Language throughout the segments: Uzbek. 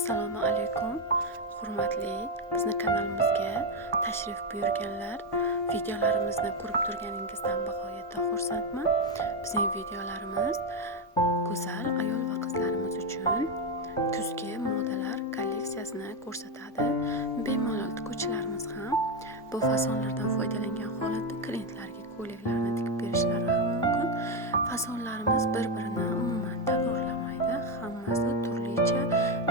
Assalomu alaykum, hurmatli bizni kanalimizga tashrif buyurganlar. Videolarimizni ko'rib turganingizdan bag'oyatda xursandman. Bizning videolarimiz go'zal ayol va qizlarimiz uchun kuzgi modalar kolleksiyasini ko'rsatadi. Bemalol tikuvchilarimiz ham bu fasonlardan foydalangan holatda klientlarga ko'ylaklarni tikib berishlari ham mumkin. Fasonlarimiz bir-birini umuman takrorlamaydi. Hammasi turlicha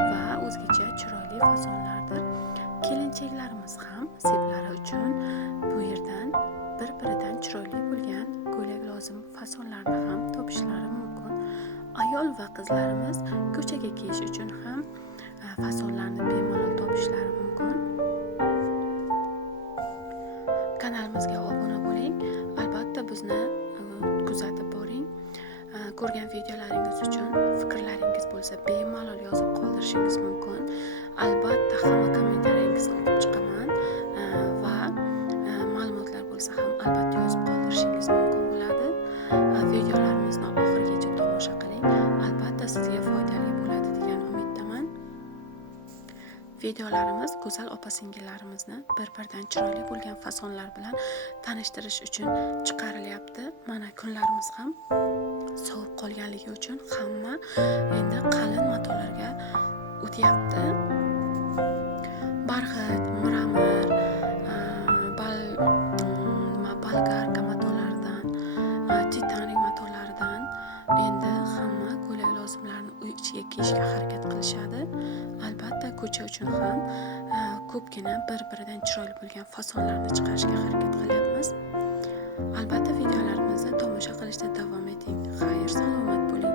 va o'zgacha chiroyli fasonlardir. Kelinchaklarimiz ham sevlari uchun bu yerdan bir-biridan chiroyli bo'lgan ko'ylak lozim fasonlarni ham topishlari mumkin. Ayol va qizlarimiz ko'chaga kiyish uchun ham fasonlarni bemalol topishlari mumkin. Kanalimizga obuna bo'ling. Albatta bizni kuzatib boring. Ko'rgan videolaringiz uchun fikrlaringiz bo'lsa bemalol yozib qoldirishingiz mumkin. Albatta hamma kommentariyangizni o'qib chiqaman va ma'lumotlar bo'lsa ham albatta yozib qoldirishingiz mumkin bo'ladi. Videolarimizni oxirigacha tomosha qiling. Albatta sizga foydali bo'ladi degan umiddaman. Videolarimiz go'zal opa-singillarimizni bir-biridan chiroyli bo'lgan fasonlar bilan tanishtirish uchun chiqarilyapti. Mana kunlarimiz ham sovib qolganligi uchun hamma endi qalin matolarga o'tyapti. Barxit, miramir, bolgarka matolaridan, titanik matolaridan endi hamma ko'ylak lozimlarini uy ichiga kiyishga harakat qilishadi. Albatta ko'cha uchun ham ko'pgina bir-biridan chiroyli bo'lgan fasonlarni chiqarishga harakat qilyapmiz. Albatta videolarimizni tomosha qilishda davom eting. Xayr, salomat bo'ling.